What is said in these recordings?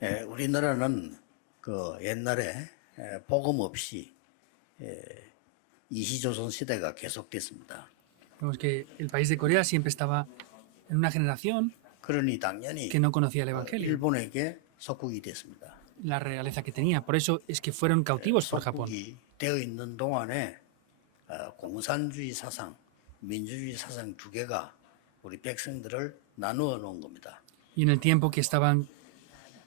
우리나라는 그 옛날에 복음 없이 이시조선 시대가 계속됐습니다. Vemos que el país de Corea siempre estaba en una generación 그러니 당연히 que no conocía el Evangelio, 일본에게 속국이 됐습니다. la realeza que tenía. Por eso es que fueron cautivos por Japón. 속국이 되어 있는 동안에 공산주의 사상, 민주주의 사상 두 개가 우리 백성들을 나누어 놓은 겁니다. Y en el tiempo que estaban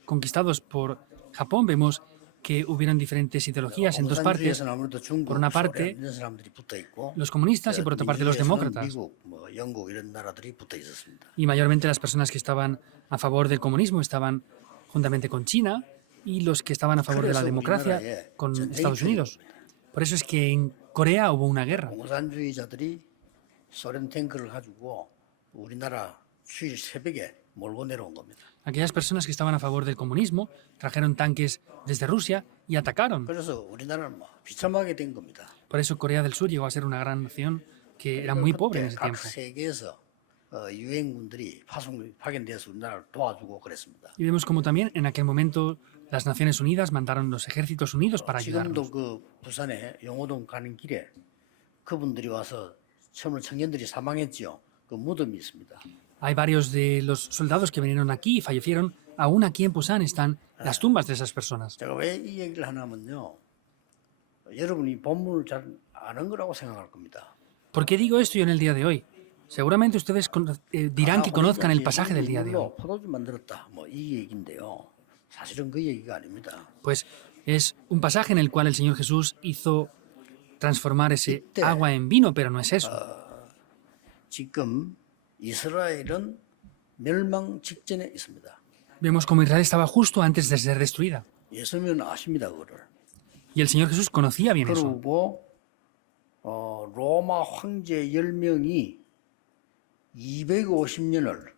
conquistados por Japón, vemos que hubieron diferentes ideologías en dos partes. 공산주의에서는 아무래도 중국, Por una parte, 소련 이런 사람들이 붙어 있고, los comunistas y por otra parte los 민주주의에서는 demócratas. 미국, 영국 이런 나라들이 붙어 있었습니다. Y mayormente las personas que estaban a favor del comunismo estaban juntamente con China y los que estaban a favor de la democracia con Estados Unidos. Por eso es que en Corea hubo una guerra. 공산주의자들이 소련 탱크를 가지고 우리나라 주일 새벽에 몰고 내려온 겁니다. Aquellas personas que estaban a favor del comunismo trajeron tanques desde Rusia y atacaron. 그래서 우리나라는 비참하게 된 겁니다. Por eso Corea del Sur llegó a ser una gran nación que era muy pobre en ese 각 tiempo. 세계에서 유엔군들이 파견돼서 우리나라를 도와주고 그랬습니다. Y vemos como también en aquel momento las Naciones Unidas mandaron los ejércitos unidos para 지금도 ayudarnos. 그 부산에 영호동 가는 길에 그분들이 와서 처음에 청년들이 사망했죠. 그 무덤이 있습니다. Hay varios de los soldados que vinieron aquí y fallecieron. Aún aquí en Busan están las tumbas de esas personas. 제가 왜 이 얘기를 하냐면요. 여러분이 본문을 잘 아는 거라고 생각할 겁니다. ¿Por qué digo esto yo en el día de hoy? Seguramente ustedes dirán que conozcan el pasaje del día de hoy. 포도주 만들었다. 뭐 이 얘기인데요. 사실은 그 얘기가 아닙니다. Pues es un pasaje en el cual el Señor Jesús hizo transformar ese agua en vino, pero no es eso. 지금 이스라엘은 멸망 직전에 있습니다. Vemos como Israel estaba justo antes de ser destruida. 예수님은 아십니다, 그거를. Y el Señor Jesús conocía bien eso. 그리고 로마 황제 10명이 250년을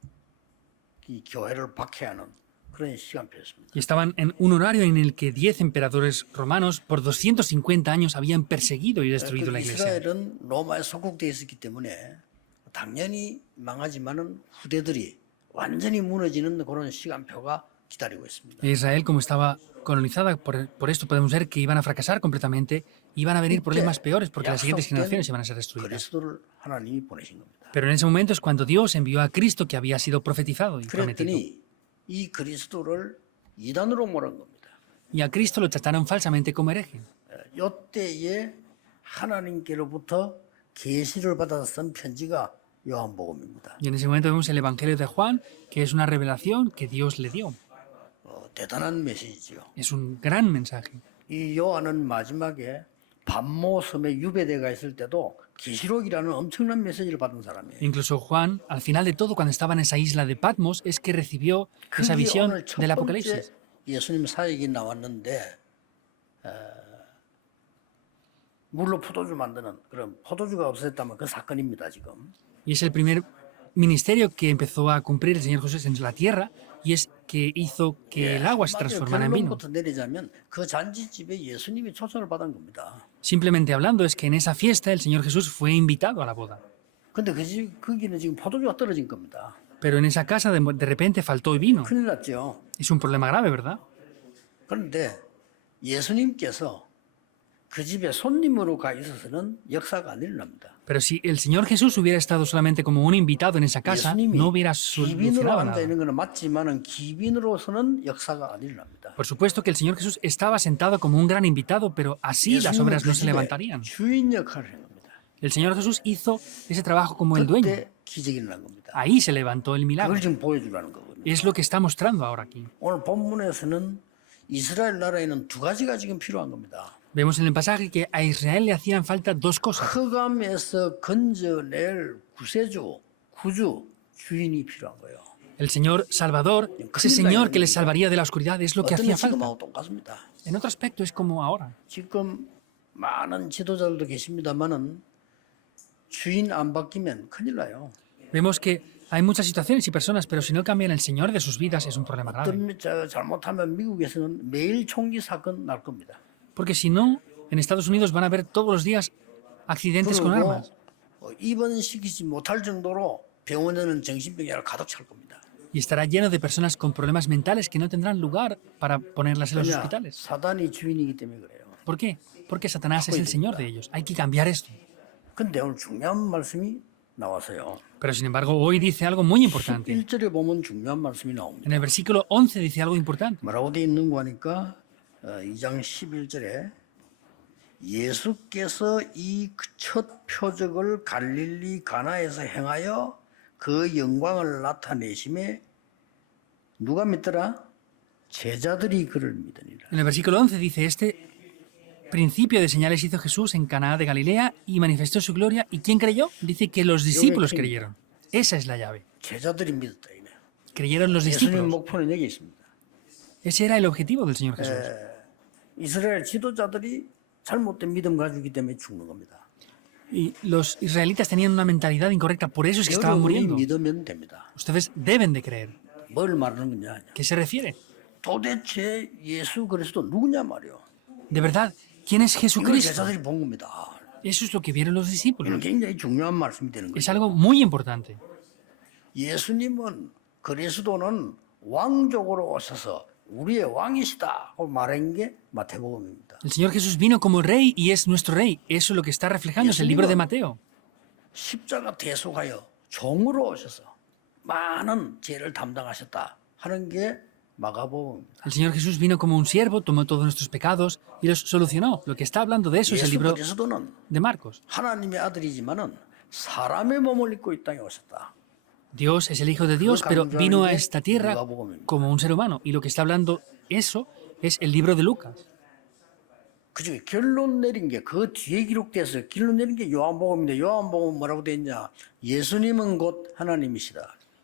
이 교회를 박해하는 그런 시간표였습니다. Y estaban en un horario en el que 10 emperadores romanos por 250 años habían perseguido y destruido la iglesia. 이스라엘은 로마에 속국되어 있었기 때문에 당연히 망하지만은 후대들이 완전히 무너지는 그런 시간표가 기다리고 있습니다. Israel, como estaba colonizada, por esto podemos ver que iban a fracasar completamente, iban a venir problemas peores porque las siguientes generaciones iban a ser destruidas. 그리스도를 하나님이 보내신 겁니다. Pero en ese momento es cuando Dios envió a Cristo que había sido profetizado y prometido. 그랬더니 이 그리스도를 이단으로 몰은 겁니다. Y a Cristo lo trataron falsamente como hereje. 이때에 하나님께로부터 계시를 받아서 쓴 편지가 요한복음입니다. Y en ese momento vemos el Evangelio de Juan, que es una revelación que Dios le dio. 대단한 메시지죠. Es un gran mensaje. 이 요한은 마지막에 반모섬에 유배대가 있을 때도 계시록이라는 엄청난 메시지를 받은 사람이에요. Incluso Juan, al final de todo, cuando estaba en esa isla de Patmos, es que recibió esa 그게 visión 오늘 첫 del 번째 Apocalipsis. 예수님 사역이 나왔는데 물로 포도주 만드는 그런 포도주가 없어졌다면 그 사건입니다 지금. Y es el primer ministerio que empezó a cumplir el Señor Jesús en la tierra y es que hizo que el agua se transformara en vino. 결론부터 내리자면 그 잔치집에 예수님이 초청을 받은 겁니다. Simplemente hablando es que en esa fiesta el Señor Jesús fue invitado a la boda. 근데 거기는 지금 포도주가 떨어진 겁니다. Pero en esa casa de repente faltó vino. 큰일 났죠. Es un problema grave, ¿verdad? 그런데 예수님께서 그 집에 손님으로 가 있어서는 역사가 안 일어납니다. Pero si el Señor Jesús hubiera estado solamente como un invitado en esa casa, 예수님이 no hubiera 기빈으로 solucionado 앉아 nada. 있는 것은 맞지만은 기빈으로서는 역사가 안 일어납니다. Por supuesto que el Señor Jesús estaba sentado como un gran invitado, pero así las 예수님은 obras 그 no se 집에 levantarían. 주인 역할을 한 겁니다. El Señor Jesús hizo ese trabajo como el dueño. 그때 기적이 일어난 겁니다. Ahí se levantó el milagro. 그걸 지금 보여주라는 거거든요. Es lo que está mostrando ahora aquí. 오늘 본문에서는 이스라엘 나라에는 두 가지가 지금 필요한 겁니다. Vemos en el pasaje que a Israel le hacían falta dos cosas. 흑암에서 건져낼 구세주, 구주, 주인이 필요한 거예요. El Señor Salvador, ese Señor que les salvaría de la oscuridad, es lo que 어떤 hacía falta. 지금하고 똑같습니다. En otro aspecto es como ahora. 지금 많은 지도자들도 계십니다만은 주인 안 바뀌면 큰일 나요. Vemos que hay muchas situaciones y personas, pero si no cambian el Señor de sus vidas es un problema grave. 어떤 잘못하면 미국에서는 매일 총기 사건 날 겁니다. Porque si no, en Estados Unidos van a haber todos los días accidentes con armas. 입원시키지 못할 정도로 병원에는 정신병자가 가득 찰 겁니다. y estará lleno de personas con problemas mentales que no tendrán lugar para ponerlas en los 왜냐? hospitales. 사단이 주인이기 때문에 그래요. ¿Por qué? Porque Satanás es el señor de ellos. Hay que cambiar esto. 근데 오늘 중요한 말씀이 나왔어요. Pero sin embargo, hoy dice algo muy importante. 11절에 보면 중요한 말씀이 나옵니다. En el versículo 11 dice algo importante. 뭐라고 되어 있는 거 하니까 2장 11절에 예수께서 이 첫 표적을 갈릴리 가나에서 행하여 그 영광을 나타내심에 누가 믿더라? 제자들이 그를 믿으니라. En el versículo 11 dice, este principio de señales hizo Jesús en Caná de Galilea y manifestó su gloria. ¿Y quién creyó? Dice que los discípulos creyeron. Esa es la llave. 제자들이 믿었다 이네. Creyeron los 예수님 discípulos. 목표는 여기 있습니다. Ese era el objetivo del Señor Jesús. 이스라엘 지도자들이 잘못된 믿음 가지기 때문에 죽는 겁니다. Y los israelitas tenían una mentalidad incorrecta, por eso es que estaban 여러분이 muriendo. 믿으면 됩니다. Ustedes deben de creer. 뭘 말하는 거냐? ¿Qué se refiere? 도대체 예수 그리스도 누구냐 말이요. De verdad, ¿quién es 이걸 Jesucristo? 제자들이 본 겁니다. Eso es lo que vieron los 이건 discípulos. 굉장히 중요한 말씀이 되는 Es 거죠. algo muy importante. 예수님은 그리스도는 왕족으로 오셔서 우리의 왕이시다 하고 말한 게 마태복음입니다. El Señor Jesús vino como rey y es nuestro rey. Eso es lo que está reflejando es el libro de Mateo. 십자가 대속하여 종으로 오셔서 많은 죄를 담당하셨다 하는 게 마가복음입니다. El Señor Jesús vino como un siervo, tomó todos nuestros pecados y los solucionó. Lo que está hablando de eso es el 예수 libro 그리스도는 de Marcos. 하나님의 아들이지만은 사람의 몸을 입고 이 땅에 오셨다. Dios es el Hijo de Dios, pero vino a esta tierra como un ser humano. Y lo que está hablando eso es el libro de Lucas. 그중에 결론 내린 게 그 뒤에 기록돼서 결론 내린 게 요한복음인데 요한복음은 뭐라고 돼 있냐? 예수님은 곧 하나님이시다.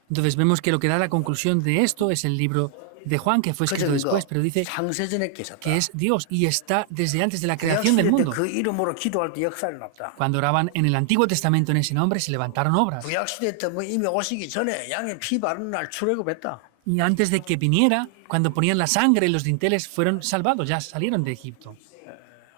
Entonces vemos que lo que da la conclusión de esto es el libro de Juan, que fue escrito 그저 después, pero dice 창세전에 계셨다. que es Dios y está desde antes de la creación del 구약시대 때 mundo. 그 이름으로 기도할 때 역사를 났다. Cuando oraban en el Antiguo Testamento en ese nombre, se levantaron obras. 구약시대 때 뭐 이미 오시기 전에 양의 피 바르는 날 출애굽했다. Y antes de que viniera, cuando ponían la sangre en los dinteles, fueron salvados, ya salieron de Egipto.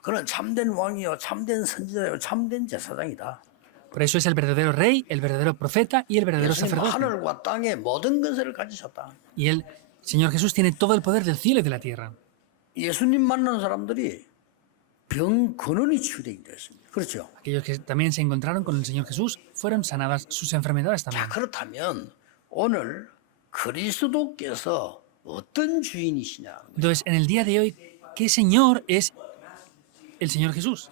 그는 참된 왕이요, 참된 선지자요, 참된 제사장이다. Por eso es el verdadero rey, el verdadero profeta y el verdadero 예수님 sacerdote. 하늘과 땅의 모든 것을 가지셨다. Y el Señor Jesús tiene todo el poder del cielo y de la tierra. 예수님 만난 사람들이 병 근원이 치유되게 됐습니다. 그렇죠? Aquellos que también se encontraron con el Señor Jesús fueron sanadas sus enfermedades también. 자, 그렇다면 오늘 그리스도께서 어떤 주인이시냐? Entonces, en el día de hoy, ¿qué Señor es el Señor Jesús?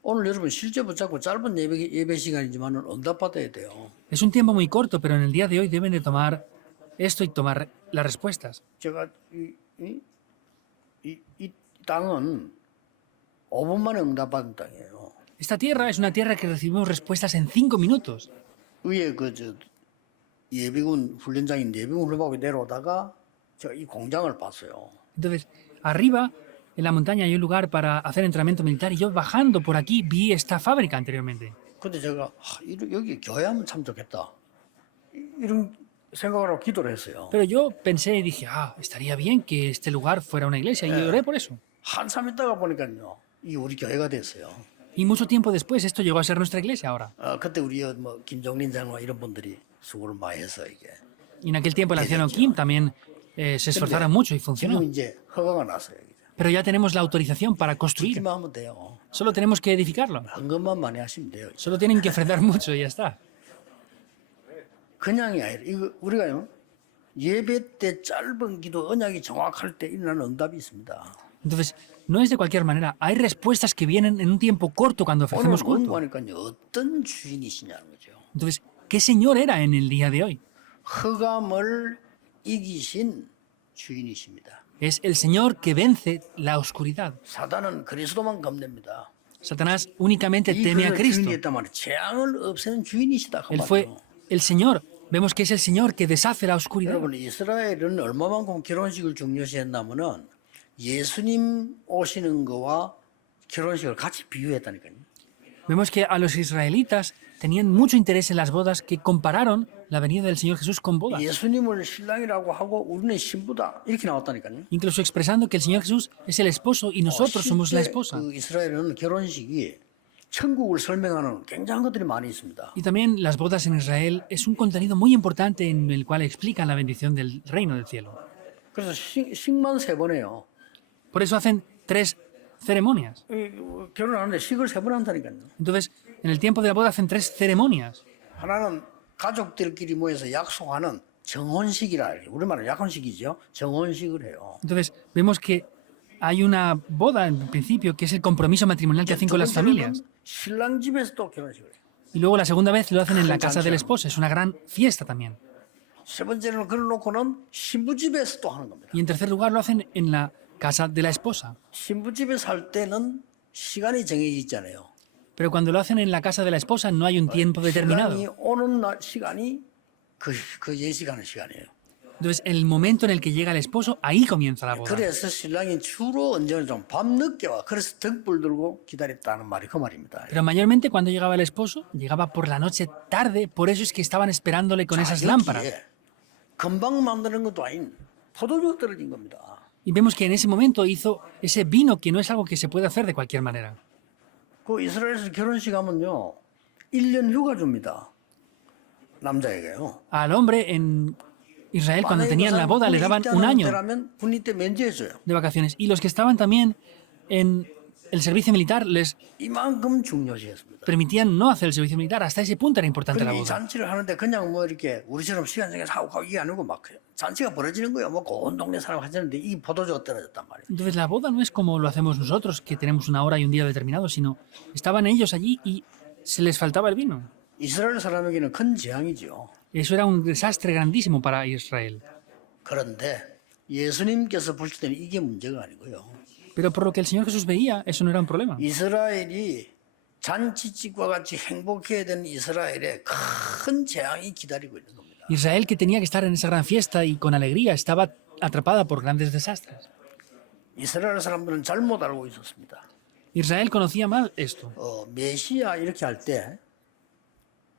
오늘 여러분 실제 붙잡고 짧은 예배 시간이지만은 응답받아야 돼요. Es un tiempo muy corto, pero en el día de hoy deben de tomar esto y tomar las respuestas. 제가 이 땅은 5분 만에 응답받은 땅이에요. Esta tierra es una tierra que recibimos respuestas en 5 minutos. 위에 예비군 훈련장인데 예비군 훈련하고 내려오다가 제가 이 공장을 봤어요. Entonces, arriba, en la montaña, hay un lugar para hacer entrenamiento militar y yo bajando por aquí vi esta fábrica anteriormente. 근데 제가 여기 교회 하면 참 좋겠다. 이런 생각을 하고 기도를 했어요. Pero yo pensé y dije, estaría bien que este lugar fuera una iglesia y oré por eso. 한참 있다가 보니까요. 이게 우리 교회가 됐어요. Y mucho tiempo después esto llegó a ser nuestra iglesia ahora. 그때 우리 뭐 김종린 장관 이런 분들이 수고를 많이 해서 이게. Y en aquel tiempo el anciano Kim también se esforzaron mucho y funcionó. 지금 이제 허가가 났어요. Pero ya tenemos la autorización para construir. 짓기만 하면 돼요. Solo tenemos que edificarlo. 한 것만 많이 하시면 돼요. Solo tienen que ofrendar mucho y ya está. 그냥이 아니라 이거 우리가요. 예배 때 짧은 기도 언약이 정확할 때 일어나는 응답이 있습니다. Entonces, no es de cualquier manera. Hay respuestas que vienen en un tiempo corto cuando 오늘 ofrecemos culto. 공부하니까요. 어떤 주인이시냐는 거죠. Entonces, ¿qué Señor era en el día de hoy? 흑암을 이기신 주인이십니다. Es el Señor que vence la oscuridad. 사단은 그리스도만 겁냅니다. Satanás únicamente 이 teme a 그를 Cristo. 주인이었단 말이에요. 재앙을 없애는 주인이시다. 그 Él fue 말이에요. el Señor. Vemos que es el Señor que deshace la oscuridad. 여러분 이스라엘은 얼마만큼 결혼식을 중요시했냐면은 예수님 오시는 거와 결혼식을 같이 비유했다니까요. Vemos que a los israelitas tenían mucho interés en las bodas que compararon la venida del Señor Jesús con bodas. 예수님을 신랑이라고 하고 우리는 신부다 이렇게 나왔다니까요. Incluso expresando que el Señor Jesús es el esposo y nosotros somos la 실제 esposa. 그 이스라엘은 결혼식이 천국을 설명하는 굉장한 것들이 많이 있습니다. Y también las bodas en Israel es un contenido muy importante en el cual explican la bendición del reino del cielo. 그래서 식만 3번 해요. Por eso hacen 3 ceremonias. 결혼하는데 식을 3번 한다니까요. Entonces, en el tiempo de la boda hacen 3 ceremonias. 하나는 가족들끼리 모여서 약속하는 정혼식이라 해요. 우리말은 약혼식이죠. 정혼식을 해요. Entonces, vemos que hay una boda en principio que es el compromiso matrimonial que hacen con las familias. 신랑 집에서 또 결혼식을 해요. Y luego la segunda vez lo hacen en la casa del esposo. Es una gran fiesta también. 세 번째는 그걸 놓고는 신부 집에서 또 하는 겁니다. Y en tercer lugar lo hacen en la casa de la esposa. 신부 집에서 할 때는 시간이 정해져 있잖아요. Pero cuando lo hacen en la casa de la esposa no hay un tiempo 신랑이 determinado. 오는 시간이 그 예식하는 시간이에요. Entonces, el momento en el que llega el esposo, ahí comienza la boda. 그래서 신랑이 주로 언제는 좀 밤늦게 와. 그래서 등불 들고 기다렸다는 말이 그 말입니다. Pero mayormente cuando llegaba el esposo, llegaba por la noche tarde, por eso es que estaban esperándole con esas lámparas. 여기에 금방 만드는 것도 아닌 포도주가 떨어진 겁니다. Y vemos que en ese momento hizo ese vino que no es algo que se puede hacer de cualquier manera. 그 이스라엘에서 결혼식 하면요. 1년 휴가 줍니다. 남자에게요. Al hombre en Israel, cuando tenían la boda, le daban un año 라면 군인 때 면제해줘요. de vacaciones. Y los que estaban también en el servicio militar les 이만큼 중요시했습니다. permitían no hacer el servicio militar. Hasta ese punto era importante la 이 boda. 잔치를 하는데 그냥 뭐 이렇게 우리처럼 시간 정해서 하고 가고 이게 아니고 막 잔치가 벌어지는 거예요. 뭐 온 동네 사람 하시는데 이 포도주가 떨어졌단 말이에요. Entonces la boda no es como lo hacemos nosotros, que tenemos una hora y un día determinado, sino estaban ellos allí y se les faltaba el vino. 이스라엘 사람에게는 큰 재앙이죠. Eso era un desastre grandísimo para Israel. 그런데 예수님께서 보실 때는 이게 문제가 아니고요. Pero por lo que el Señor Jesús veía, eso no era un problema. 이스라엘이 잔치집과 같이 행복해야 되는 이스라엘에 큰 재앙이 기다리고 있는 겁니다. Israel, que tenía que estar en esa gran fiesta y con alegría, estaba atrapada por grandes desastres. 이스라엘 사람들은 잘못 알고 있었습니다. Israel conocía mal esto. 메시아 이렇게 할 때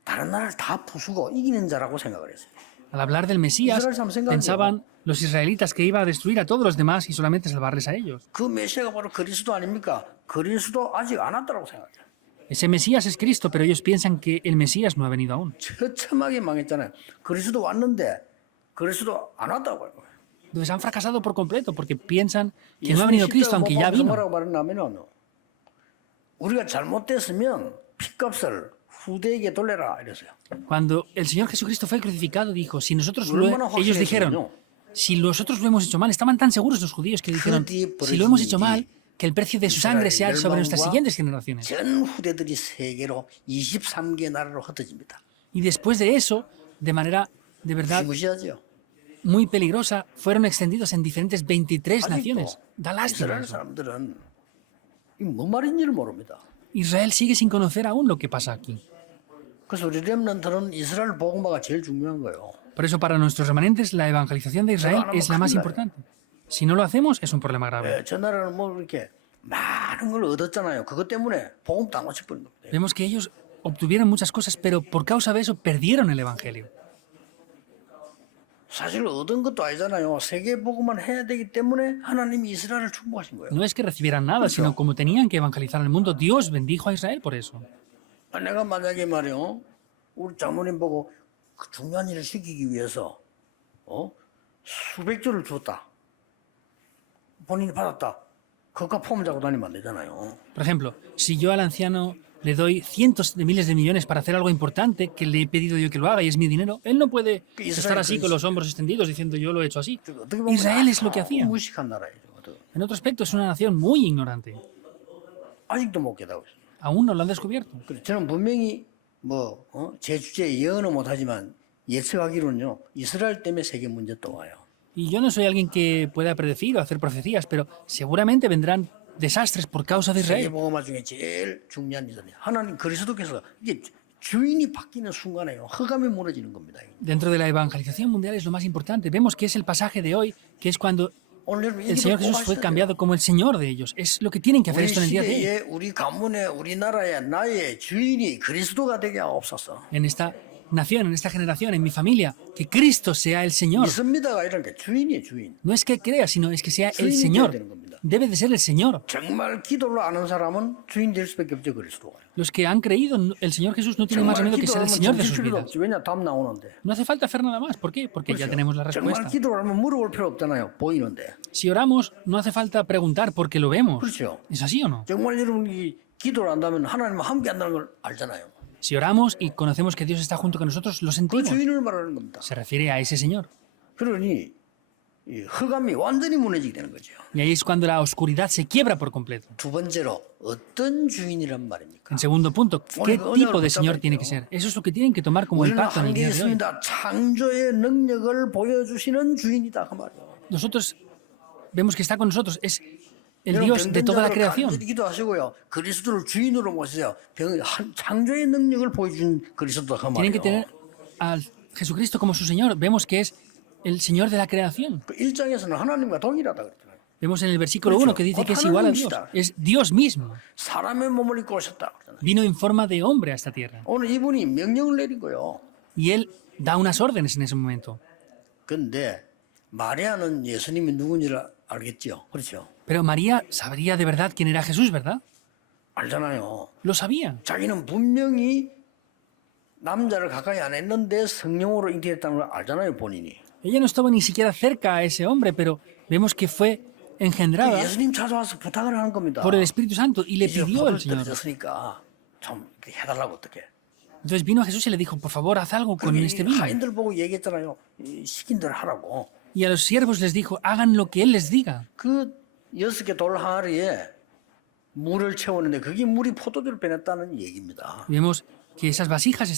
다른 나라를 다 부수고 이기는 자라고 생각을 했어요. Al hablar del Mesías, pensaban los israelitas que iba a destruir a todos los demás y solamente salvarles a ellos. 그 메시아가 바로 그리스도 아닙니까? 그리스도 아직 안 왔다고 생각해요. Ese Mesías es Cristo, pero ellos piensan que el Mesías no ha venido aún. 처참하게 망했잖아요. 그리스도 왔는데 그리스도 안 왔다고 해요. Entonces han fracasado por completo porque piensan que no ha venido Cristo, aunque ya vino. 뭐라고 말했냐면은 우리가 잘못됐으면 피값을 후대에게 돌려라 이랬어요. Cuando el Señor Jesucristo fue crucificado, dijo, si nosotros ellos dijeron, si nosotros lo hemos hecho mal, estaban tan seguros los judíos que dijeron, si lo hemos hecho mal, que el precio de su sangre sea sobre nuestras siguientes generaciones. 전 후대들이 세계로 23개 나라로 흩어집니다. Y después de eso, de manera de verdad 무시하죠. muy peligrosa, fueron extendidos en diferentes 23 naciones. Da lástima 이스라엘 eso. 사람들은 이뭔 말인지를 모릅니다. Israel sigue sin conocer aún lo que pasa aquí. 그래서 우리 렘넌트는 이스라엘 복음화가 제일 중요한 거예요. Por eso para nuestros remanentes la evangelización de Israel es la más importante. Si no lo hacemos, es un problema grave. 저 나라는 뭐 이렇게 많은 걸 얻었잖아요. 그것 때문에 복음 다 놓쳐버린 겁니다. Vemos que ellos obtuvieron muchas cosas, pero por causa de eso perdieron el evangelio. 사실 얻은 것도 아니잖아요. 세계 복음만 해야 되기 때문에 하나님이 이스라엘을 축복하신 거예요. No es que recibieran nada, sino como tenían que evangelizar al mundo, Dios bendijo a Israel por eso. 내가 만약에 말이요, 우리 장모님 보고 그 중요한 일을 시키기 위해서 수백 조를 줬다. 본인이 받았다. 그것과 포함자고 다니면 안 되잖아요. Por ejemplo, si yo al anciano le doy cientos de miles de millones para hacer algo importante que le he pedido yo que lo haga y es mi dinero, él no puede estar así con los hombros extendidos diciendo yo lo he hecho así. Israel es lo que hacía. 무식한 나라예요. En otro aspecto es una nación muy ignorante. 아직도 못 깨닫고 있어요. Aún no lo han descubierto. 저는 분명히 제 주제에 예언은 못하지만 예측하기로는요. 이스라엘 때문에 세계 문제 또 와요. Y yo no soy alguien que pueda predecir o hacer profecías, pero seguramente vendrán desastres por causa de 세계 Israel. 복음화 중에 제일 중요한 일이잖아요. 하나님 그리스도께서 이게 주인이 바뀌는 순간에요. 허감이 무너지는 겁니다. Dentro de la evangelización mundial es lo más importante. Vemos que es el pasaje de hoy, que es cuando 오늘 el Señor Jesús fue cambiado como el Señor de ellos. Es lo que tienen que hacer 우리 esto en el día de hoy. 시대에 우리 가문에 우리 나라에 나의 주인이 그리스도가 되게 하옵소서. En esta nación, en esta generación, en mi familia, que Cristo sea el Señor. 믿습니다가 이런 게 주인이에요, 주인. No es que crea, sino es que sea el 주인이 돼야 Señor. 되는 겁니다. debe de ser el Señor. 정말 기도를 아는 사람은 주인 될 수밖에 없죠, 그리스도가. Los que han creído, el Señor Jesús no tiene más 정말 remedio que ser el 기도하면 Señor de 정신 sus 필요도 vidas. 없지. 왜냐, 답 나오는데. No hace falta hacer nada más. ¿Por qué? Porque ya tenemos la 정말 respuesta. 기도를 하면 물어볼 필요 없잖아요. 보이는데. Si oramos, no hace falta preguntar porque lo vemos. 그렇죠. ¿Es así o no? 정말 여러분이 기도를 한다면 하나님과 함께 한다는 걸 알잖아요. Si oramos y conocemos que Dios está junto con nosotros, lo 그 sentimos. 주인을 말하는 겁니다. Se refiere a ese Señor. 그러니 이 흑암이 완전히 무너지게 되는 거죠. Y ahí es cuando la oscuridad se quiebra por completo. 두 번째로 어떤 주인이란 말입니까? En segundo punto, ¿qué tipo de Señor tiene que ser? Eso es lo que tienen que tomar como el 우리는 pacto en el 한계 día de hoy. 있습니다. 창조의 능력을 보여주시는 주인이다 그 말이에요. Nosotros vemos que está con nosotros. Es el Dios de toda la creación. 간절히 기도하시고요. 그리스도를 주인으로 모세요. 창조의 능력을 보여준 그리스도다 그 Tienen que 말이에요. tener a Jesucristo como su Señor. Vemos que es el Señor de la creación. 그 1장에서는 하나님과 동일하다 그랬잖아요. Vemos en el versículo 1 que dice que es igual a Dios. Es Dios mismo. 사람의 몸을 입고 오셨다 그랬잖아요. Vino en forma de hombre a esta tierra. 오늘 이분이 명령을 내리고요. Y Él da unas órdenes en ese momento. 근데 마리아는 예수님이 누군지를 알겠죠. 그렇죠. Pero María sabría de verdad quién era Jesús, ¿verdad? 알잖아요. Lo sabía. 자기는 분명히 남자를 가까이 안 했는데 성령으로 잉태했다는 걸 알잖아요, 본인이. Ella no estaba ni siquiera cerca a ese hombre, pero vemos que fue engendrada 예수님 찾아와서 부탁을 하는 겁니다. por el Espíritu Santo y le 이제 pidió al 포도를 Señor. 떨어졌으니까 좀 이렇게 해달라고 어떻게. Entonces vino a Jesús y le dijo, por favor, haz algo con este vino. 하인들 보고 얘기했잖아요. 이 시킨 대로 하라고. Y a los siervos les dijo, hagan lo que Él les diga. 그 6개 돌 항아리에 물을 채우는데 그게 물이 포도주를 빼냈다는 얘기입니다. Y vemos que esas vasijas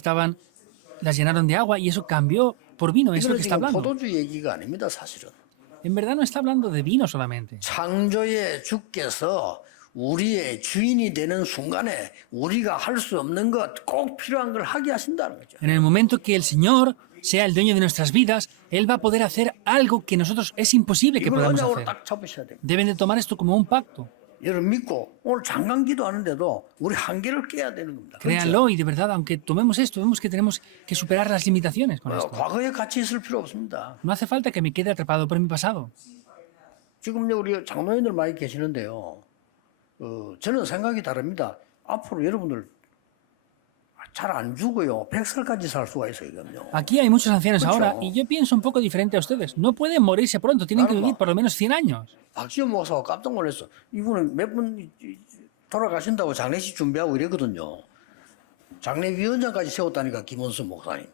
las llenaron de agua y eso cambió por vino. Es lo 이거는 que está 지금 hablando. 포도주 얘기가 아닙니다, 사실은. En verdad no está hablando de vino solamente. 창조의 주께서 우리의 주인이 되는 순간에 우리가 할 수 없는 것, 꼭 필요한 걸 하게 하신다는 거죠. En el momento que el Señor sea el dueño de nuestras vidas, Él va a poder hacer algo que nosotros es imposible que 이걸 podamos 언약으로 hacer. 딱 잡으셔야 됩니다. Deben de tomar esto como un pacto. 여러분 믿고 오늘 장관 기도하는데도 우리 한계를 깨야 되는 겁니다. Créanlo y de verdad, aunque tomemos esto, vemos que tenemos que superar las limitaciones con esto. 과거에 갇혀 있을 필요 없습니다. No hace falta que me quede atrapado por mi pasado. 지금요 우리 장로님들 많이 계시는데요. 저는 생각이 다릅니다. 앞으로 여러분들 잘 안 죽어요. 100살까지 살 수가 있어요. 이건요. Aquí hay muchos ancianos Mucho. ahora y yo pienso un poco diferente a ustedes. No pueden morirse pronto, tienen que vivir por lo menos 100 años. 박지원 목사가 깜짝 놀랐어. 이분은 몇 분 돌아가신다고 장례식 준비하고 이랬거든요. 장례위원장까지 세웠다니까 김원수 목사님.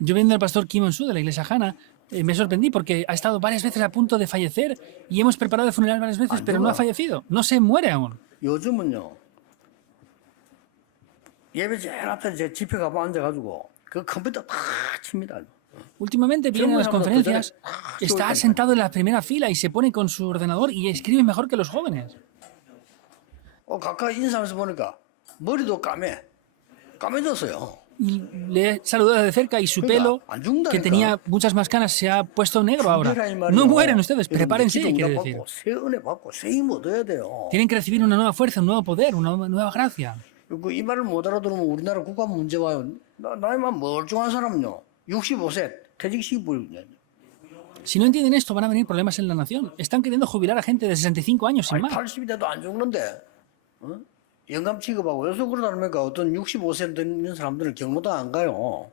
Yo viendo al pastor Kim On-soo de la iglesia Hana, me sorprendí porque ha estado varias veces a punto de fallecer y hemos preparado el funeral varias veces, pero no ha fallecido. No se muere aún. 요즘은요. 예배 제일 앞에 제 집회 가고 앉아가지고 그 컴퓨터 다 칩니다. Últimamente viene a las conferencias, está sentado en la primera fila y se pone con su ordenador y escribe mejor que los jóvenes. 가까이 인사하면서 보니까 머리도 까매졌어요. Y le he saludado de cerca y su pelo, que tenía muchas más canas, se ha puesto negro ahora. No mueren ustedes, prepárense, quiere decir. 새 은혜 받고 새 힘 얻어야 돼요. Tienen que recibir una nueva fuerza, un nuevo poder, una nueva gracia. 이 말을 못 알아들으면 우리나라 국가 문제 와요. 나이만 멀쩡한 사람요. 65세 퇴직시기 보이거든요. Si no entienden esto, van a venir problemas en la nación. Están queriendo jubilar a gente de 65 años sin más. 80이 돼도 안 죽는데 영감 취급하고 여기서 그러다니까 어떤 65세 되는 사람들은 경로도 안 가요.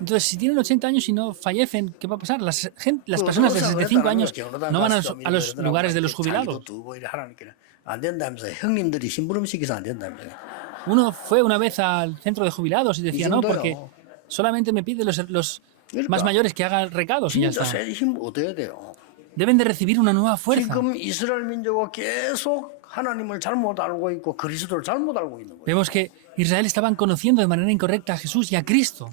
Entonces, si tienen 80 años y no fallecen, ¿qué va a pasar? Las personas de 65 años no van a los lugares de los jubilados. 안 된다면서 형님들이 심부름 시켜서 안 된다면서. Uno fue una vez al centro de jubilados y decía, no, porque solamente me piden los más mayores que hagan recados y ya 진짜 está. 새 힘 얻어야 돼요. Deben de recibir una nueva fuerza. 지금 이스라엘 민족은 계속 하나님을 잘못 알고 있고 그리스도를 잘못 알고 있는 거예요. Vemos que Israel estaban conociendo de manera incorrecta a Jesús y a Cristo.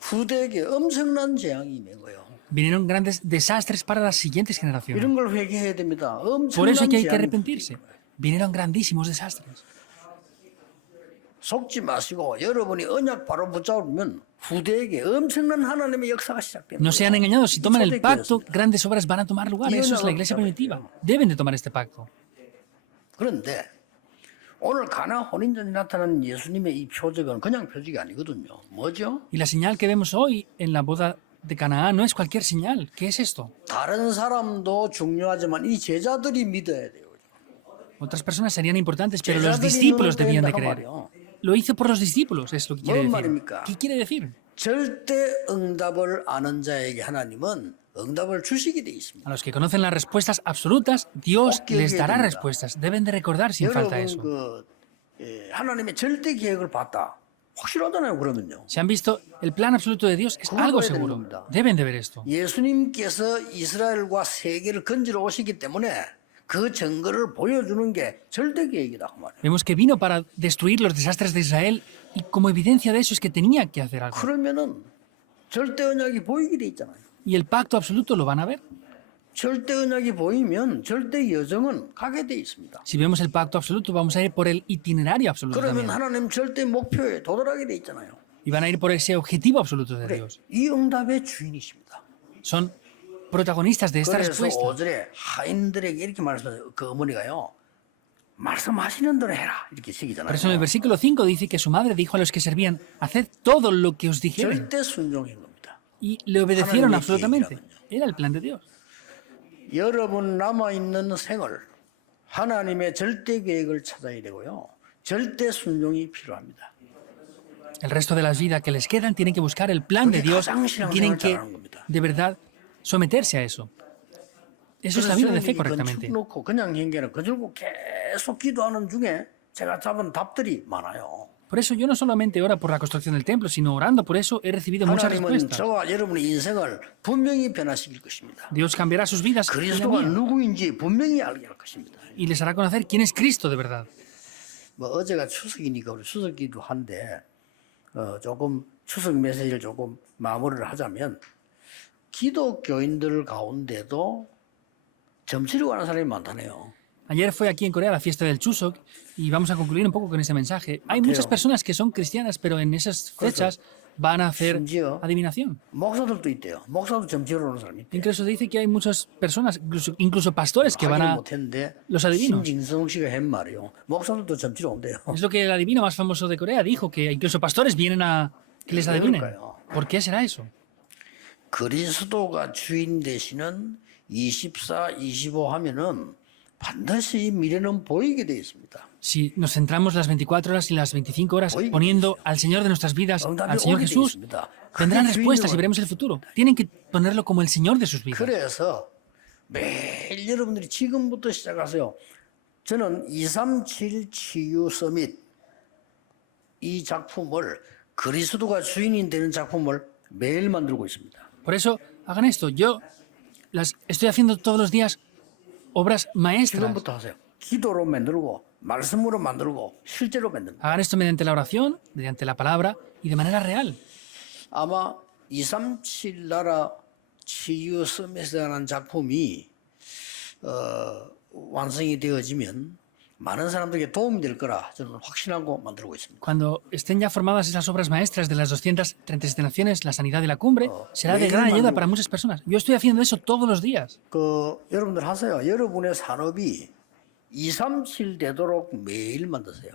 후대에게 엄청난 재앙이 있는 거예요. Vinieron grandes desastres para las siguientes generaciones. 이런 걸 회개해야 됩니다. Por eso 엄청난 hay que 재앙이 arrepentirse. Vinieron grandísimos desastres. 속지 마시고 여러분이 언약 바로 붙잡으면 후대에게 엄청난 하나님의 역사가 시작됩니다. No sean engañados, si toman el 초대교회에서. pacto, grandes obras van a tomar lugar. Eso es la iglesia primitiva. Deben de tomar este pacto. 그런데 오늘 가나 혼인전에 나타난 예수님의 이 표적은 그냥 표적이 아니거든요. 뭐죠? Y la señal que vemos hoy en la boda de Canaán no es cualquier señal. ¿Qué es esto? 다른 사람도 중요하지만 이 제자들이 믿어야 돼요. Otras personas serían importantes, pero los 제자들이 discípulos 눈을 debían de 뗀다 그 creer. 말이에요. Lo hizo por los discípulos, es lo que quiere 뭔 decir. 말입니까? ¿Qué quiere decir? 절대 응답을 아는 자에게 하나님은 응답을 주시게 돼 있습니다. A los que conocen las respuestas absolutas, Dios 꼭 les 기억해야 dará 됩니다. respuestas. Deben de recordar sin falta 여러분 eso. 하나님의 절대 계획을 봤다. 확실하잖아요. 그러면요. Si han visto el plan absoluto de Dios, es 그걸 algo 봐야 되는 seguro. 겁니다. Deben de ver esto. 예수님께서 이스라엘과 세계를 건지러 오시기 때문에 그 증거를 보여주는 게 절대 계획이다 그 말이에요. Vemos que vino para destruir los desastres de Israel y como evidencia de eso es que tenía que hacer algo. 그러면은 절대 언약이 보이게 돼 있잖아요. Y el pacto absoluto lo van a ver. 절대 언약이 보이면 절대 여정은 가게 돼 있습니다. Si vemos el pacto absoluto, vamos a ir por el itinerario absoluto 그러면 también. 하나님 절대 목표에 도달하게 돼 있잖아요. Y van a ir por ese objetivo absoluto de 그래, Dios. 이 응답의 주인이십니다. Son protagonistas de esta 그래서 respuesta. 5절에 하인들에게 이렇게 말씀하세요. 그 어머니가요. 말씀하시는 대로 해라. 이렇게 Por 시기잖아요. eso en el versículo 5 dice que su madre dijo a los que servían, haced todo lo que os dijeren. 절대 순종인 겁니다. Y le obedecieron 하나님의 absolutamente. 계획이라면요. Era el plan de Dios. 여러분 남아있는 생을 하나님의 절대 계획을 찾아야 되고요. 절대 순종이 필요합니다. El resto de las vidas que les quedan tienen que buscar el plan de Dios y tienen que, de verdad, someterse a eso. Eso es la vida de fe correctamente. 놓고 그냥 경계는 그들고 계속 기도하는 중에 제가 잡은 답들이 많아요. Por eso yo no solamente oro por la construcción del templo, sino orando por eso he recibido muchas 하나님은 respuestas. 저와 여러분의 인생을 분명히 변화시킬 것입니다. Dios cambiará sus vidas y la 그리스도가 mía, 누구인지 분명히 알게 할 것입니다. y les hará conocer quién es Cristo de verdad. 뭐 어제가 추석이니까 우리 추석기도 한데 조금 추석 메시지를 조금 마무리를 하자면 기독교인들 가운데도 점치려고 하는 사람이 많다네요. Ayer fue aquí en Corea la fiesta del Chuseok y vamos a concluir un poco con ese mensaje. Hay muchas personas que son cristianas, pero en esas fechas van a hacer 심지어 adivinación. 목사들도 있대요. 목사도 점치러 오는 사람이 있대요. Incluso dice que hay muchas personas, incluso pastores que van 확인을 a... 못했는데 los adivinos. 신진성 씨가 한 말이요. 목사들도 점치러 온대요. Es lo que el adivino más famoso de Corea dijo, que incluso pastores vienen a que les adivinen. ¿Por qué será eso? 그리스도가 주인 되시는 24, 25 하면은 반드시 미래는 보이게 돼 있습니다. Si nos centramos las 24 horas y las 25 horas poniendo al Señor de nuestras vidas, al Señor Jesús, tendrán respuestas y veremos el futuro. Tienen que ponerlo como el Señor de sus vidas. 그래서 매일 여러분들이 지금부터 시작하세요. 저는 237 치유 서밋 이 작품을 그리스도가 주인이 되는 작품을 매일 만들고 있습니다. Por eso, hagan esto. Yo estoy haciendo todos los días obras maestras. 지금부터 하세요. 기도로 만들고 말씀으로 만들고 실제로 만듭니다. Hagan esto mediante la oración, mediante la palabra y de manera real. 아마 237 나라 치유 서밋이라는 작품이 완성이 되어지면 많은 사람들에게 도움이 될 거라 저는 확신하고 만들고 있습니다. Cuando estén ya formadas esas obras maestras de las 237 naciones, la sanidad y la cumbre, será de gran ayuda para muchas personas. Yo estoy haciendo eso todos los días. 여러분들 하세요. 여러분의 산업이 237 되도록 매일 만드세요.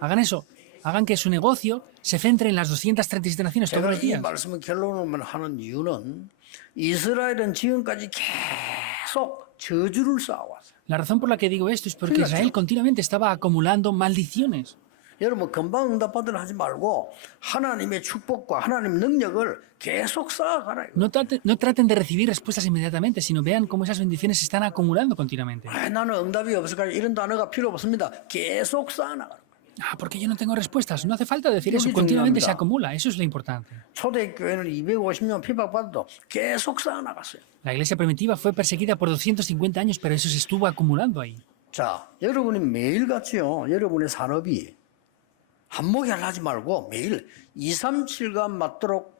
Hagan eso. Hagan que su negocio se centre en las 237 naciones todos 제가 los 이 días. 말씀을 결론을 하는 이유는 이스라엘은 지금까지 계속 저주를 쌓아왔어요. La razón por la que digo esto es porque Israel continuamente estaba acumulando maldiciones. 여러분 금방 응답받으려 하지 말고 하나님의 축복과 하나님의 능력을 계속 쌓아가라. No traten de recibir respuestas inmediatamente, sino vean cómo esas bendiciones se están acumulando continuamente. 나는 응답이 없을까 이런 단어가 필요 없습니다. 계속 쌓아나가는 거예요. Porque yo no tengo respuestas. No hace falta decir eso. Continuamente se acumula. Eso es lo importante. 초대교회는 250년 피박받아도 계속 쌓아나갔어요. La iglesia primitiva fue perseguida por 250 años, pero eso se estuvo acumulando ahí. 자, 여러분이 매일같이요. 여러분의 산업이 한목에 하지 말고 매일 237과 맞도록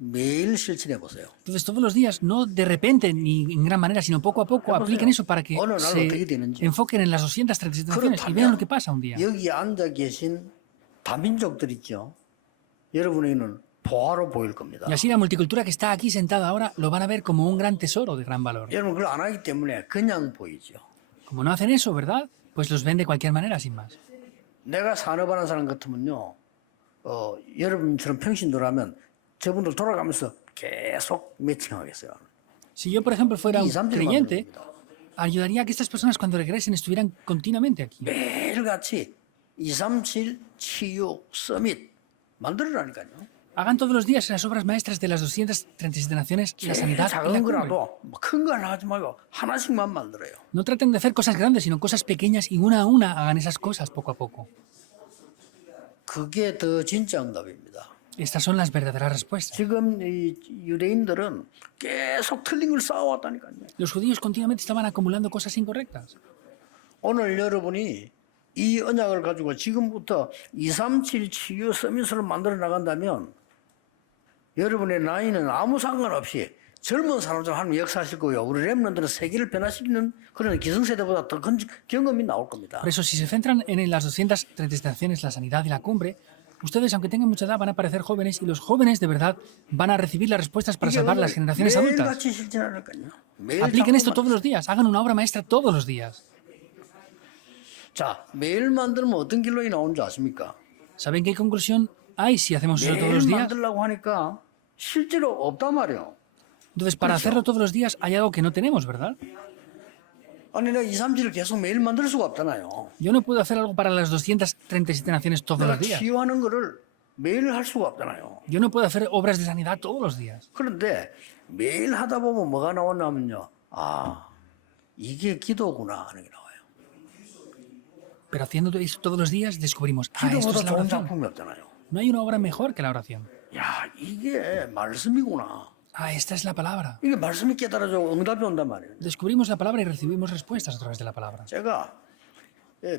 매일 실천해 보세요. Entonces, todos los días, no de repente ni en gran manera, sino poco a poco, apliquen eso para que se enfoquen en las 237 naciones y vean lo que pasa un día. 여기 앉아 계신 다민족들 있죠. 여러분에게는 보화로 보일 겁니다. Y así la multicultura que está aquí sentada ahora lo van a ver como un gran tesoro de gran valor. 여러분 그걸 안 하기 때문에 그냥 보이죠. Como no hacen eso, ¿verdad? Pues los ven de cualquier manera, sin más. 내가 산업하는 사람 같으면요. 여러분처럼 평신도라면 저분들 돌아가면서 계속 매칭하겠어요. Si yo, por ejemplo, fuera un creyente, ayudaría a que estas personas cuando regresen estuvieran continuamente aquí. 매일같이 237 치유 서밋 만들어라니까요. Hagan todos los días las obras maestras de las 237 naciones, la 제일 sanidad y la 작은 cumbre. 거라도 큰 거 하나 하지 말고 하나씩만 만들어요. No traten de hacer cosas grandes, sino cosas pequeñas y una a una hagan esas cosas poco a poco. 그게 더 진짜 응답입니다. Estas son las verdaderas respuestas. 지금 이 유대인들은 계속 틀린 걸 쌓아왔다니까요. Los judíos continuamente estaban acumulando cosas incorrectas. 오늘 여러분이 이 언약을 가지고 지금부터 237 치유 서밋을 만들어 나간다면 여러분의 나이는 아무 상관없이 젊은 사람들 하나님 역사하실 거고요. 우리 렘넌트는 세계를 변화시키는 그런 기성세대보다 더 큰 경험이 나올 겁니다. Por eso, si se centran en las 237 naciones, la sanidad y la cumbre, ustedes, aunque tengan mucha edad, van a parecer jóvenes y los jóvenes de verdad van a recibir las respuestas para salvar las generaciones adultas. 매일같이 실천하니까요. 매일 Apliquen esto 자꾸만. todos los días, hagan una obra maestra todos los días. 자, 매일 만들면 어떤 결론이 나오는 줄 아십니까? ¿Saben qué conclusión hay si hacemos eso todos los 매일 días? 만들려고 하니까 실제로 없단 말이에요. Entonces, para hacerlo todos los días hay algo que no tenemos, ¿verdad? 아니 내가 2, 3, 7을 계속 매일 만들 수가 없잖아요. Yo no puedo hacer algo para las 237 naciones todos 내가 los días. 치유하는 거를 매일 할 수가 없잖아요. Yo no puedo hacer obras de sanidad todos los días. 그런데 매일 하다 보면 뭐가 나오냐면요. 아, 이게 기도구나 하는 게 나와요. Pero haciendo eso todos los días descubrimos, esto 기도보다 es la 좋은 oración. 작품이 없잖아요. No hay una obra mejor que la oración. 야, 이게 말씀이구나. Esta es la palabra. 이게 말씀이 깨달아지고 응답이 온단 말이에요. Descubrimos la palabra y recibimos respuestas a través de la palabra. 제가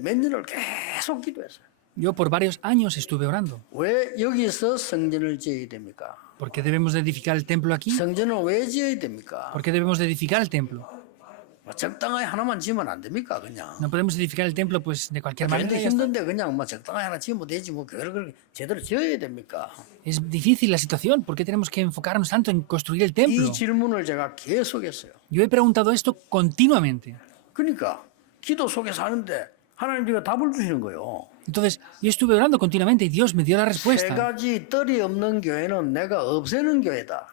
몇 년을 계속 기도했어요. Yo por varios años estuve orando. 왜 여기서 성전을 지어야 됩니까? ¿Por qué debemos de edificar el templo aquí? 성전을 왜 지어야 됩니까? ¿Por qué debemos de edificar el templo? 적당하게 하나만 지으면 안 됩니까? 그냥. No podemos edificar el templo pues de cualquier manera. 근데 y ya está. 힘든데 그냥 뭐 적당하게 하나 지으면 되지 뭐 그걸 그렇게 제대로 지어야 됩니까? Es difícil la situación. ¿Por qué tenemos que enfocarnos tanto en construir el templo? 이 질문을 제가 계속 했어요. Yo he preguntado esto continuamente. 그러니까 기도 속에서 하는데 하나님께서 답을 주시는 거예요. Entonces, yo estuve orando continuamente y Dios me dio la 세 respuesta. 가지 뜰이 없는 교회는 내가 없애는 교회다.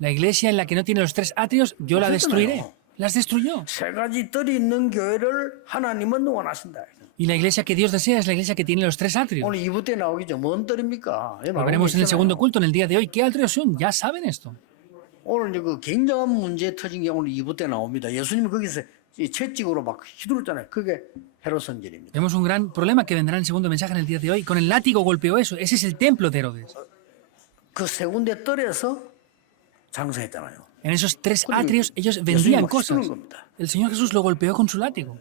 La iglesia en la que no tiene los tres atrios, yo la destruiré. Las destruyó. 세 가지 뜰이 있는 교회를 하나님은 원하신다. Y la iglesia que Dios desea es la iglesia que tiene los tres atrios. 오늘 2부 때 나오겠죠. 뭔 뜰입니까? Lo veremos en el segundo culto, en el día de hoy. ¿Qué atrios son? Ya saben esto. 오늘 이제 그 굉장한 문제 터진 게 오늘 2부 때 나옵니다. 예수님이 거기서 이 채찍으로 막 휘두르잖아요. 그게 헤롯 성전입니다. Vemos un gran problema que vendrá en el segundo mensaje en el día de hoy. Con el látigo golpeó eso. Ese es el templo de Herodes. 그 세 군데 뜰에서 장사했잖아요. En esos tres atrios ellos 예수님이 vendían 막 휘두른 cosas. 겁니다. El Señor Jesús lo golpeó con su látigo.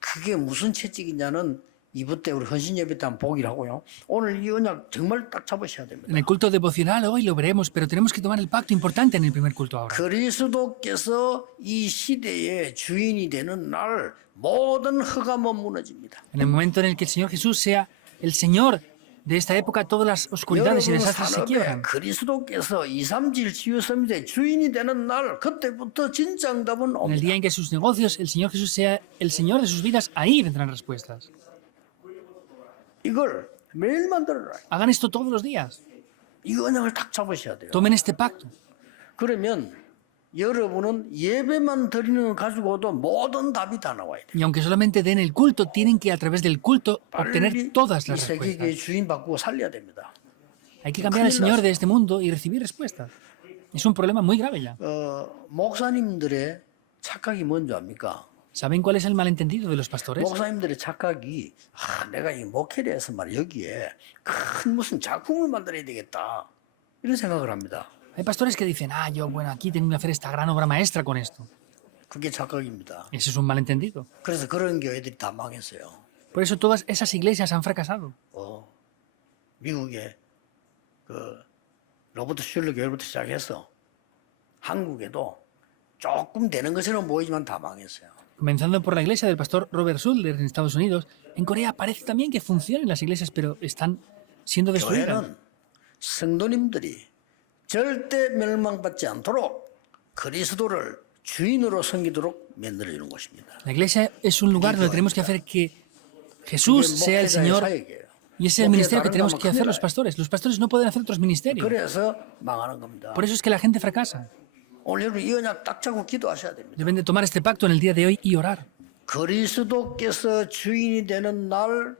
그게 무슨 채찍이냐는 2부 때 우리 헌신 예배 때 한번 보기를 하고요. 오늘 이 언약 정말 딱 잡으셔야 됩니다. En el culto devocional hoy lo veremos, pero tenemos que tomar el pacto importante en el primer culto ahora. 그리스도께서 이 시대의 주인이 되는 날 모든 흑암은 무너집니다. En el momento en el que el Señor Jesús sea el Señor de esta época, todas las oscuridades y 여러분 desastres se 산업에 quiebran. 그리스도께서 237 치유서밋의 주인이 되는 날 그때부터 진짜 응답은 En el día 옵니다. en que sus negocios, el Señor Jesús sea el Señor de sus vidas, ahí vendrán respuestas. 이걸 매일 만들어라. Hagan esto todos los días. 이 언약을 딱 잡으셔야 돼요. Tomen este pacto. 그러면 여러분은 예배만 드리는 거 가지고도 모든 답이 다 나와야 돼요. Y aunque solamente den el culto, tienen que a través del culto obtener 빨리 todas 이 las 세계의 respuestas. 주인 바꾸고 살려야 됩니다. Hay que cambiar al Señor de este mundo y recibir respuestas. Es un problema muy grave ya. 목사님들의 착각이 뭔지 압니까? ¿Saben cuál es el malentendido de los pastores? 목사님들의 착각이 내가 이 목회를 해서 말이야 여기에 큰 무슨 작품을 만들어야 되겠다 이런 생각을 합니다. Hay pastores que dicen, bueno, aquí tengo que hacer esta gran obra maestra con esto. 그게 착각입니다. Ese es un malentendido. 그래서 그런 교회들이 다 망했어요. Por eso todas esas iglesias han fracasado. 미국에 그 로버트 슐러 교회부터 시작해서 한국에도 조금 되는 것처럼 보이지만 다 망했어요. Comenzando por la iglesia del pastor Robert Schuller en Estados Unidos, en Corea parece también que funcionan las iglesias, pero están siendo destruidas. 교회는 성도님들이 절대 멸망받지 않도록 그리스도를 주인으로 섬기도록 만들어주는 곳입니다. La iglesia es un lugar donde tenemos que hacer que Jesús sea el Señor, y ese es el ministerio que tenemos que hacer los pastores. Los pastores no pueden hacer otros ministerios. 그래서 망하는 겁니다. Por eso es que la gente fracasa. 오늘 여러분 이 언약 딱 잡고 기도하셔야 됩니다. Deben de tomar este pacto en el día de hoy y orar. 그리스도께서 주인이 되는 날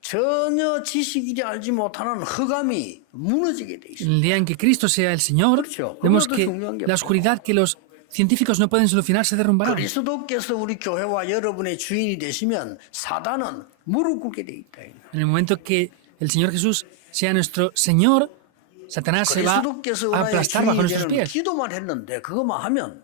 전혀 지식이 알지 못하는 흑암이 무너지게 돼 En 있습니다. el día en que Cristo sea el Señor, vemos que la oscuridad que los científicos no pueden solucionar se derrumbará. 그리스도께서 우리 교회와 여러분의 주인이 되시면 사단은 무릎 꿇게 돼 있다. En el momento que el Señor Jesús sea nuestro Señor, Satanás se va 그리스도께서 a 우리의 aplastar bajo 주인이 nuestros 되는 pies. 기도만 했는데 그것만 하면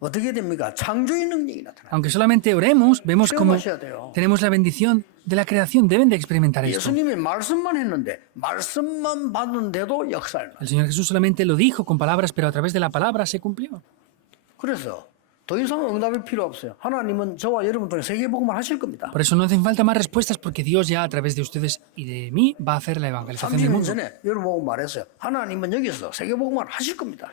어떻게 됩니까? 창조의 능력이 나타나요. Aunque solamente oremos, vemos cómo 체험하셔야 돼요. tenemos la bendición de la creación. Deben de experimentar esto. 예수님이 말씀만 했는데 말씀만 받는데도 역사를 나. El Señor Jesús solamente lo dijo con palabras, pero a través de la palabra se cumplió. 그래서 더 이상 응답이 필요 없어요. 하나님은 저와 여러분 통해 세계복음을 하실 겁니다. Por eso no hacen falta más respuestas, porque Dios ya a través de ustedes y de mí va a hacer la evangelización del 30년 mundo. 전에 여러분 보고 말했어요. 하나님은 여기서 세계복음을 하실 겁니다.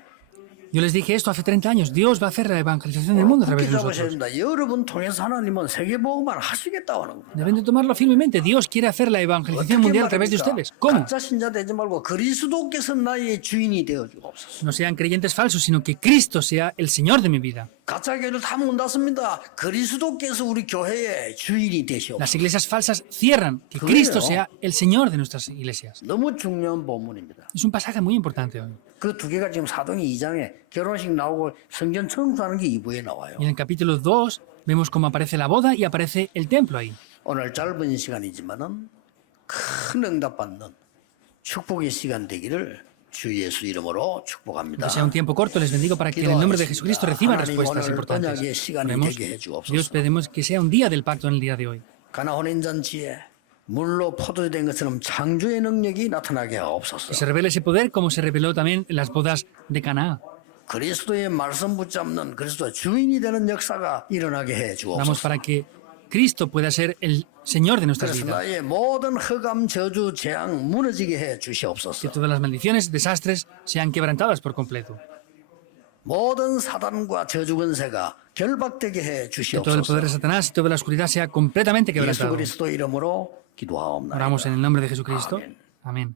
Yo les dije esto hace 30 años. Dios va a hacer la evangelización del mundo a través 굳게 de 잡으셔야 nosotros. 됩니다. 여러분 통해서 하나님은 세계복음을 하시겠다고 하는 겁니다. Deben de tomarlo firmemente. Dios quiere hacer la evangelización mundial a través de ustedes. ¿Cómo? 가짜 신자 되지 말고 그리스도께서 나의 주인이 되어 주옵소서. No sean creyentes falsos, sino que Cristo sea el Señor de mi vida. 가짜 교회를 다 문 닫습니다. 그리스도께서 우리 교회의 주인이 되시옵소서. Las iglesias falsas cierran. Que Cristo sea el Señor de nuestras iglesias. 너무 중요한 본문입니다. Es un pasaje muy importante hoy. 그 두 개가 지금 사도행전 2장에 결혼식 나오고 성전 청소하는 게 2부에 나와요. Y en el capítulo 2 vemos cómo aparece la boda y aparece el templo ahí. 오늘 짧은 시간이지만은 큰 응답받는 축복의 시간 되기를 주 예수 이름으로 축복합니다. Aunque sea un tiempo corto, les bendigo para que en el nombre de Jesucristo reciban respuestas importantes. Oremos. Dios, pedimos que sea un día del pacto en el día de hoy. 가나 혼인잔치에 물로 포도된 것처럼 창조의 능력이 나타나게 Que 하옵소서. se revele ese poder como se reveló también en las bodas de Caná. 그리스도의 말씀 붙잡는 그리스도 주인이 되는 역사가 일어나게 해 Vamos 주옵소서. para que Cristo pueda ser el Señor de nuestras 그래서 vidas. 나의 모든 흑암 저주 재앙 무너지게 해 Que 주시옵소서. todas las maldiciones, desastres sean quebrantadas por completo. 모든 사단과 저주 권세가 결박되게 해 Que todo el poder de 주시옵소서. Satanás y toda la oscuridad sea completamente 예수 quebrantado. 그리스도 이름으로 기도하옵나이다. Oramos en el nombre de Jesucristo. Amén. Amén.